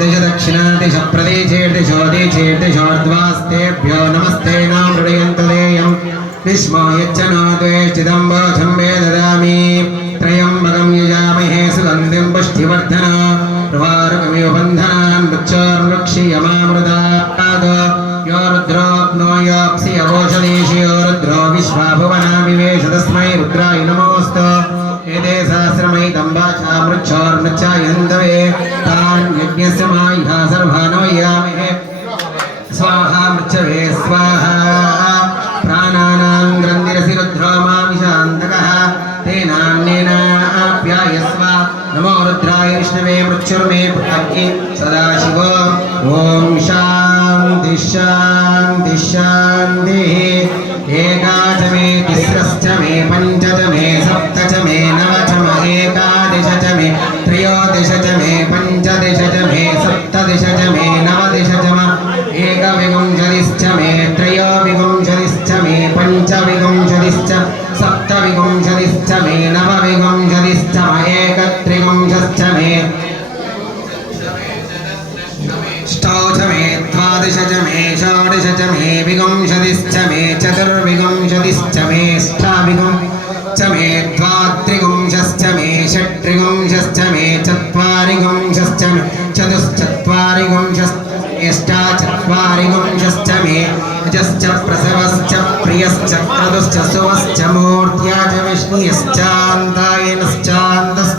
उत्तरदिश दक्षिणादिश प्रदेशेर्दिशो देशेर्दिशोर्ध्वास्तेभ्यो नमस्ते नाम हृदयन्तदेयम् विस्मो यच्च नो द्वेष्टिदं वोचं मे ददामि त्र्यम्बकं यजामहे सुगन्धिं पुष्टिवर्धना प्रवारुकमिव बन्धनान् वृक्षोर्वृक्षीयमामृतात् यो रुद्रोऽप्नो योऽप्सि यवोषधीशयो रुद्रो विश्वा भुवना विवेश तस्मै रुद्राय नमोऽस्तु एते सहस्रमयितं वाचा मृक्षोर्मृच्छायन्तवे तान् यज्ञस्य मायिहा सर्वानो यामहे स्वाहा मृच्छवे स्वाहा प्राणानां ग्रन्थिरसि रुद्रो माविशान्तकः तेनान्येनाप्यायस्व नमो रुद्राय विष्णवे मृच्छुर्मे पुत्रके सदाशिवो ॐ शान्ति शान्ति शान्तिः एकाच मे तिस्रश्च मे पञ्च च मे सप्त च मे नव च मे एकादश च मे त्रयोदश च मे पञ्चदश च मे सप्तदश च मे नवदश च मे एकविंशतिश्च मे त्रयोविंशतिश्च मे पञ्चविंशतिश्च सप्तविंशतिश्च मे नवविंशतिश्च मे एकत्रिंशश्च मे अष्टादश मे द्वादश च मे षोडश च मे विंशतिश्च मे चतुर्विंशतिश्च मे अष्टाविंशतिश्च मे द्वात्रिंशश्च मे षट्त्रिंशश्च मे चत्वारिंशश्च मे चतुश्चत्वारिंशश्च अष्टाचत्वारिंशश्च मे अजश्च प्रसवश्च प्रियश्च क्रतुश्च सुवश्च मूर्त्या च विष्णुश्चान्ता